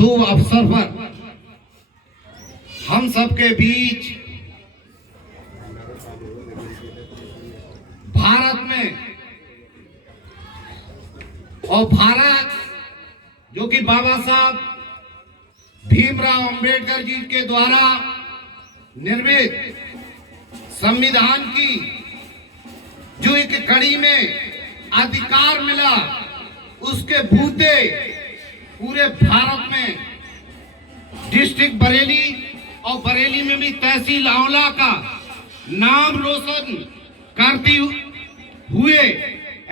शुभ अवसर पर हम सबके बीच भारत में और भारत जो कि बाबा साहब भीमराव अंबेडकर जी के द्वारा निर्मित संविधान की जो एक कड़ी में अधिकार मिला, उसके बूते पूरे भारत में डिस्ट्रिक्ट बरेली और बरेली में भी तहसील आंवला का नाम रोशन करती हुए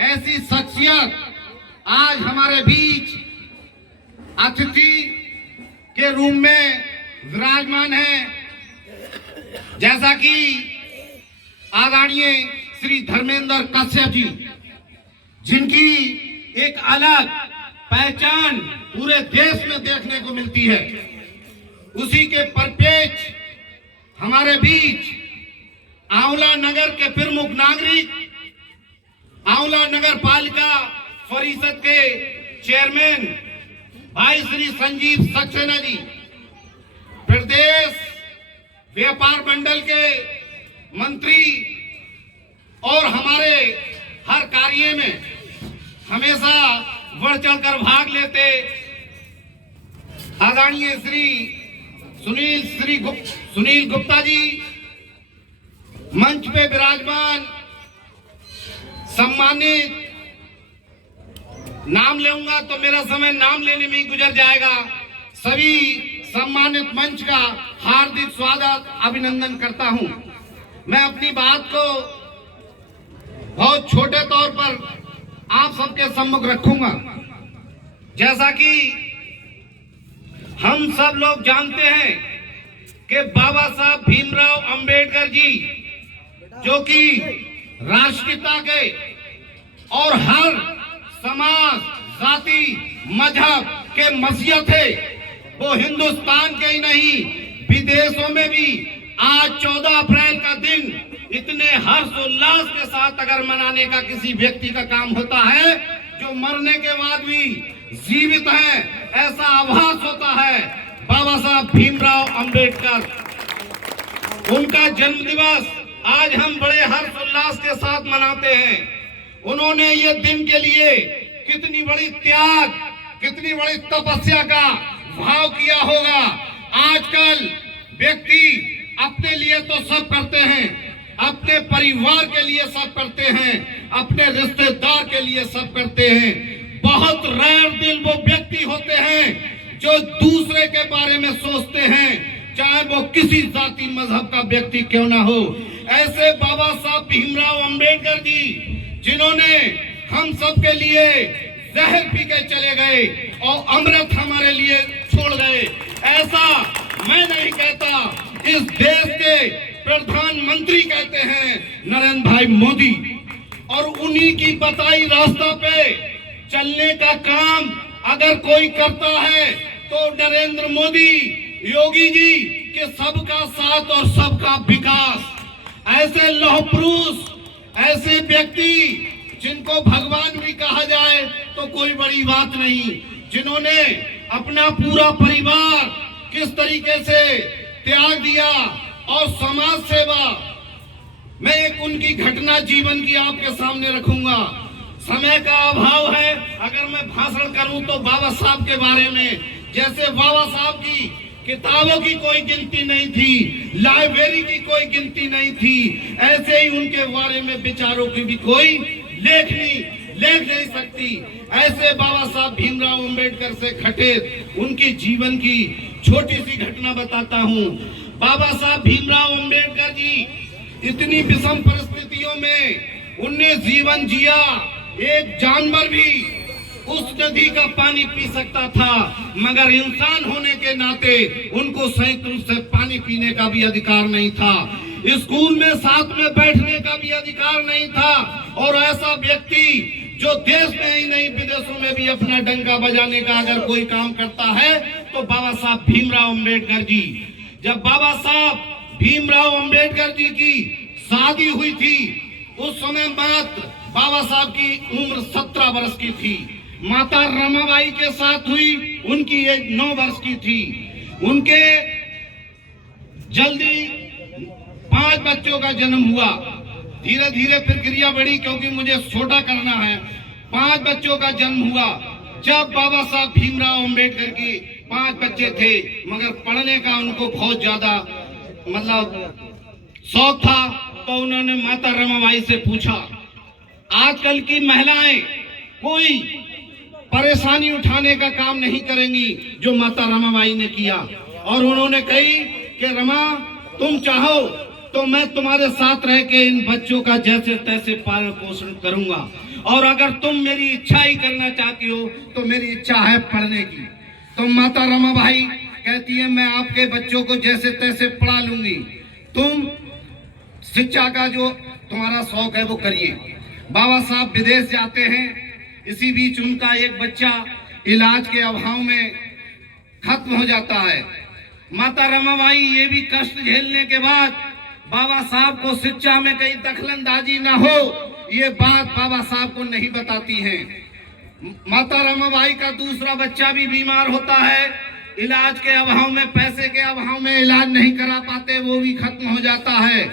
ऐसी शख्सियत आज हमारे बीच अतिथि के रूप में विराजमान है। जैसा कि आदरणीय श्री धर्मेंद्र कश्यप जी, जिनकी एक अलग पहचान पूरे देश में देखने को मिलती है, उसी के परिपेक्ष हमारे बीच आंवला नगर के प्रमुख नागरिक, आंवला नगर पालिका परिषद के चेयरमैन भाई श्री संजीव सक्सेना जी, प्रदेश व्यापार मंडल के मंत्री और हमारे हर कार्य में हमेशा बढ़ चढ़कर भाग लेते आदरणीय श्री सुनील गुप्ता जी, मंच पे विराजमान सम्मानित, नाम लूंगा तो मेरा समय नाम लेने में ही गुजर जाएगा, सभी सम्मानित मंच का हार्दिक स्वागत अभिनंदन करता हूं। मैं अपनी बात को बहुत छोटे तौर पर आप सबके सम्मुख रखूंगा। जैसा कि हम सब लोग जानते हैं कि बाबा साहब भीमराव अंबेडकर जी जो कि राष्ट्रपिता के और हर समाज, जाति, मजहब के मसीहा थे, वो हिंदुस्तान के ही नहीं विदेशों में भी आज 14 अप्रैल का दिन इतने हर्षोल्लास के साथ अगर मनाने का किसी व्यक्ति का काम होता है जो मरने के बाद भी जीवित है, ऐसा आभास होता है बाबा साहब भीमराव अंबेडकर। उनका जन्म दिवस आज हम बड़े हर्षोल्लास के साथ मनाते हैं। उन्होंने ये दिन के लिए कितनी बड़ी त्याग, कितनी बड़ी तपस्या का भाव किया होगा। आजकल व्यक्ति अपने लिए तो सब करते हैं, अपने परिवार के लिए सब करते हैं, अपने रिश्तेदार के लिए सब करते हैं। बहुत रेयर दिल वो व्यक्ति होते हैं जो दूसरे के बारे में सोचते हैं, चाहे वो किसी जाति मजहब का व्यक्ति क्यों ना हो। ऐसे बाबा साहब भीमराव अंबेडकर जी, जिन्होंने हम सब के लिए जहर पी के चले गए और अमृत हमारे लिए छोड़ गए, ऐसा मैं नहीं कहता, इस देश के प्रधानमंत्री कहते हैं नरेंद्र भाई मोदी। और उन्हीं की बताई रास्ता पे चलने का काम अगर कोई करता है तो नरेंद्र मोदी, योगी जी के सबका साथ और सबका विकास। ऐसे लौह पुरुष, ऐसे व्यक्ति जिनको भगवान भी कहा जाए तो कोई बड़ी बात नहीं, जिन्होंने अपना पूरा परिवार किस तरीके से त्याग दिया और समाज सेवा। मैं एक उनकी घटना जीवन की आपके सामने रखूंगा। समय का अभाव है, अगर मैं भाषण करूं तो बाबा साहब के बारे में, जैसे बाबा साहब की किताबों की कोई गिनती नहीं थी, लाइब्रेरी की कोई गिनती नहीं थी, ऐसे ही उनके बारे में विचारों की भी कोई लेख नहीं सकती। ऐसे बाबा साहब भीमराव अंबेडकर से घटित उनकी जीवन की छोटी सी घटना बताता हूँ। बाबा साहब भीमराव अंबेडकर जी इतनी विषम परिस्थितियों में उनने जीवन जिया। एक जानवर भी उस नदी का पानी पी सकता था, मगर इंसान होने के नाते उनको संयुक्त रूप से पानी पीने का भी अधिकार नहीं था, स्कूल में साथ में बैठने का भी अधिकार नहीं था। और ऐसा व्यक्ति जो देश में ही नहीं विदेशों में भी अपना डंका बजाने का अगर कोई काम करता है तो बाबा साहब भीमराव अंबेडकर जी। जब बाबा साहब भीमराव अंबेडकर जी की शादी हुई थी, उस समय बाबा साहब की उम्र 17 वर्ष की थी। माता रमाबाई के साथ हुई। उनकी एज 9 वर्ष की थी। उनके जल्दी 5 बच्चों का जन्म हुआ। धीरे धीरे प्रक्रिया बढ़ी क्योंकि मुझे छोटा करना है। 5 बच्चों का जन्म हुआ। जब बाबा साहब भीमराव अंबेडकर की 5 बच्चे थे, मगर पढ़ने का उनको बहुत ज्यादा शौक था, तो उन्होंने माता रमाबाई से पूछा, आजकल की महिलाएं कोई परेशानी उठाने का काम नहीं करेंगी जो माता रमाबाई ने किया। और उन्होंने कही कि रमा, तुम चाहो तो मैं तुम्हारे साथ रह के इन बच्चों का जैसे तैसे पालन पोषण करूंगा, और अगर तुम मेरी इच्छा ही करना चाहती हो तो मेरी इच्छा है पढ़ने की। तो माता रमाबाई कहती है, मैं आपके बच्चों को जैसे तैसे पढ़ा लूंगी, तुम शिक्षा का जो तुम्हारा शौक है वो करिए। बाबा साहब विदेश जाते हैं। इसी बीच उनका एक बच्चा इलाज के अभाव में खत्म हो जाता है। माता रमाबाई ये भी कष्ट झेलने के बाद बाबा साहब को शिक्षा में कहीं दखलंदाजी ना हो, ये बात बाबा साहब को नहीं बताती हैं। माता रमाबाई का दूसरा बच्चा भी बीमार होता है। इलाज के अभाव में, पैसे के अभाव में इलाज नहीं करा पाते, वो भी खत्म हो जाता है।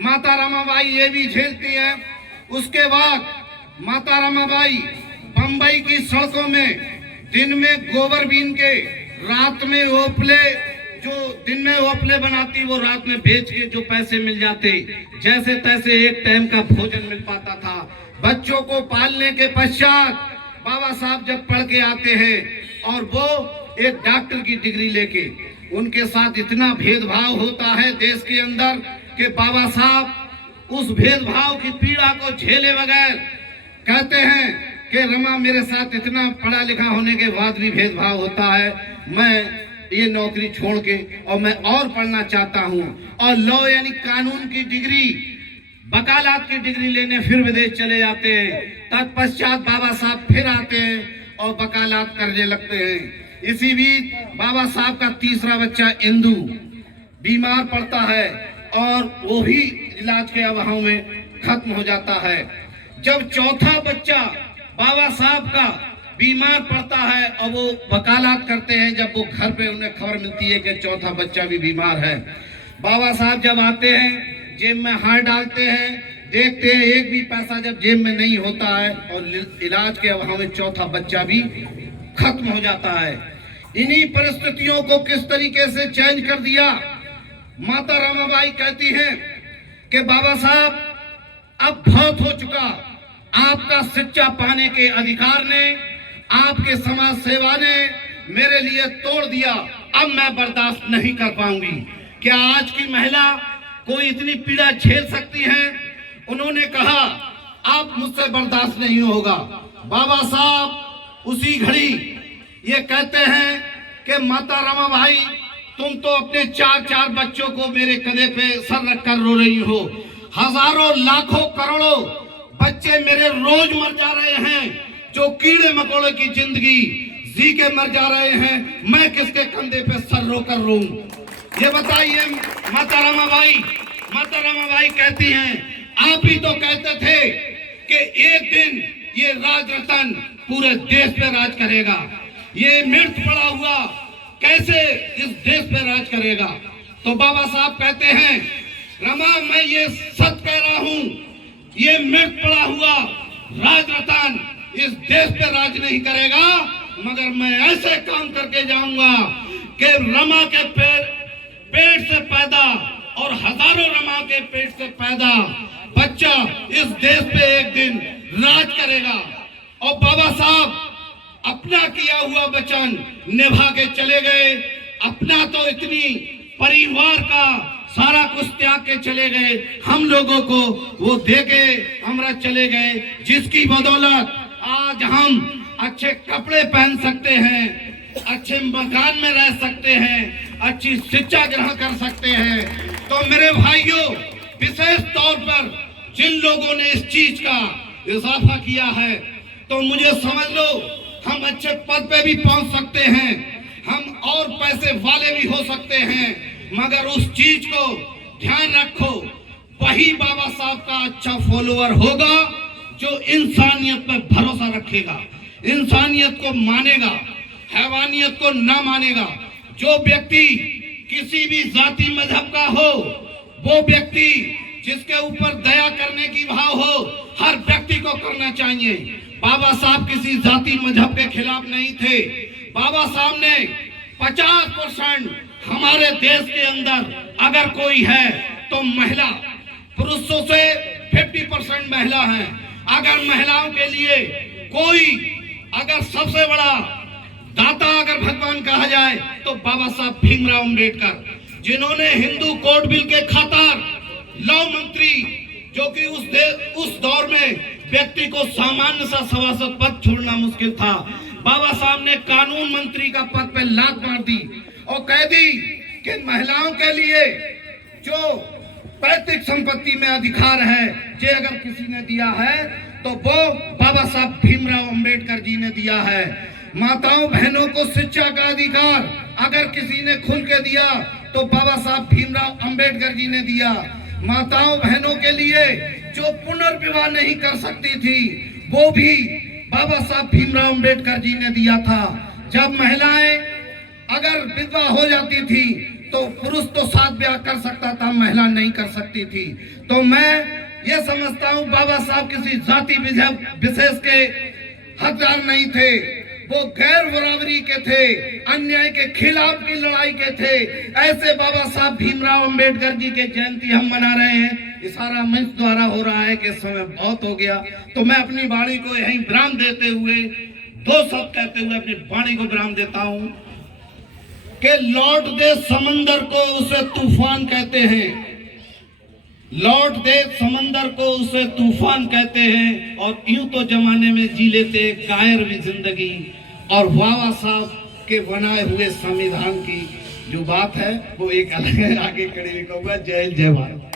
माता रमाबाई ये भी झेलती है। उसके बाद माता रमाबाई बंबई की सड़कों में दिन में गोबर बीन के, रात में ओपले, जो दिन में ओपले बनाती वो रात में बेच के जो पैसे मिल जाते, जैसे तैसे एक टाइम का भोजन मिल पाता था। बच्चों को पालने के पश्चात बाबा साहब जब पढ़ के आते हैं और वो एक डॉक्टर की डिग्री लेके, उनके साथ इतना भेदभाव होता है देश के अंदर कि बाबा साहब उस भेदभाव की पीड़ा को झेले बगैर कहते हैं कि रमा, मेरे साथ इतना पढ़ा लिखा होने के बाद भी भेदभाव होता है, मैं ये नौकरी छोड़ के और मैं और पढ़ना चाहता हूँ। और लॉ यानी कानून की डिग्री, वकालत की डिग्री लेने फिर विदेश चले जाते हैं। तत्पश्चात बाबा साहब फिर आते हैं और वकालत करने लगते हैं। इसी बीच बाबा साहब का तीसरा बच्चा इंदू बीमार पड़ता है और वो भी इलाज के अभाव में खत्म हो जाता है। जब चौथा बच्चा बाबा साहब का बीमार पड़ता है और वो वकालत करते हैं, जब वो घर पे उन्हें खबर मिलती है कि चौथा बच्चा भी बीमार है, बाबा साहब जब आते हैं, जेब में हाथ डालते हैं, देखते हैं एक भी पैसा जब जेब में नहीं होता है और इलाज के अभाव में चौथा बच्चा भी खत्म हो जाता है। इन्हीं परिस्थितियों को किस तरीके से चेंज कर दिया। माता रमाबाई कहती हैं कि बाबा साहब, अब बहुत हो चुका, आपका शिक्षा पाने के अधिकार ने, आपके समाज सेवा ने मेरे लिए तोड़ दिया, अब मैं बर्दाश्त नहीं कर पाऊंगी। क्या आज की महिला कोई इतनी पीड़ा झेल सकती है? उन्होंने कहा, आप मुझसे बर्दाश्त नहीं होगा। बाबा साहब उसी घड़ी ये कहते हैं कि माता रमाबाई, तुम तो अपने 4 बच्चों को मेरे कंधे पे सर रखकर रो रही हो। हजारों लाखों करोड़ों बच्चे मेरे रोज मर जा रहे हैं, जो कीड़े मकोड़े की जिंदगी जी के मर जा रहे हैं, मैं किसके कंधे पे सर रोकर रोऊं? ये बताइए माता रमाबाई। माता रमाबाई कहती हैं, आप ही तो कहते थे कि एक दिन ये राज रतन पूरे देश पे राज करेगा, ये मृत पड़ा हुआ कैसे इस देश पे राज करेगा? तो बाबा साहब कहते हैं, रमा, मैं ये सच कह रहा हूं, ये मृत पड़ा हुआ राज रतन इस देश पे राज नहीं करेगा, मगर मैं ऐसे काम करके जाऊंगा कि रमा के पेट से पैदा और हजारों रमा के पेट से पैदा बच्चा इस देश पे एक दिन राज करेगा। और बाबा साहब अपना किया हुआ वचन निभा के चले गए। अपना तो इतनी परिवार का सारा कुछ त्याग के चले गए, हम लोगों को वो दे के अमृत चले गए, जिसकी बदौलत आज हम अच्छे कपड़े पहन सकते हैं, अच्छे मकान में रह सकते हैं, अच्छी शिक्षा ग्रहण कर सकते हैं। तो मेरे भाइयों, विशेष तौर पर जिन लोगों ने इस चीज का इजाफा किया है, तो मुझे समझ लो हम अच्छे पद पे भी पहुंच सकते हैं, हम और पैसे वाले भी हो सकते हैं, मगर उस चीज को ध्यान रखो, वही बाबा साहब का अच्छा फॉलोअर होगा जो इंसानियत पर भरोसा रखेगा, इंसानियत को मानेगा, हैवानियत को ना मानेगा। जो व्यक्ति किसी भी जाति मजहब का हो, वो व्यक्ति जिसके ऊपर दया करने की भाव हो, हर व्यक्ति को करना चाहिए। बाबा साहब किसी जाति मजहब के खिलाफ नहीं थे। बाबा साहब ने 50% हमारे देश के अंदर अगर कोई है तो महिला, पुरुषों से 50% महिला है। अगर महिलाओं के लिए कोई अगर सबसे बड़ा दाता अगर भगवान कहा जाए तो बाबा साहब भीमराव अंबेडकर, जिन्होंने हिंदू कोड बिल के खातर लॉ मंत्री, जो कि उस दौर में व्यक्ति को सामान्य सा सभासद पद छोड़ना मुश्किल था, बाबा साहब ने कानून मंत्री का पद पे लात मार दी और कह दी कि महिलाओं के लिए जो पैतृक संपत्ति में अधिकार है, जे अगर किसी ने दिया है तो वो बाबा साहब भीमराव अंबेडकर जी ने दिया है। माताओं बहनों को शिक्षा का अधिकार अगर किसी ने खुल के दिया तो बाबा साहब भीमराव अंबेडकर जी ने दिया। माताओं बहनों के लिए जो पुनर्विवाह नहीं कर सकती थी, वो भी बाबा साहब भीमराव अंबेडकर जी ने दिया था। जब महिलाएं अगर विधवा हो जाती थी तो पुरुष तो 7 ब्याह कर सकता था, महिला नहीं कर सकती थी। तो मैं ये समझता हूँ बाबा साहब किसी जाति विशेष के हकदार नहीं थे, वो गैर बराबरी के थे, अन्याय के खिलाफ की लड़ाई के थे। ऐसे बाबा साहब भीमराव अंबेडकर जी के जयंती हम मना रहे हैं। इशारा मंच द्वारा हो रहा है कि समय बहुत हो गया, तो मैं अपनी वाणी को यहीं विराम देते हुए 2 शब्द कहते हुए अपनी वाणी को विराम देता हूं कि लौट दे समंदर को उसे तूफान कहते हैं, लौट दे समंदर को उसे तूफान कहते हैं। और यूं तो जमाने में जी लेते कायर भी जिंदगी, और बाबा साहब के बनाए हुए संविधान की जो बात है वो एक अलग है। आगे खड़े कहूंगा। जय जय भारत।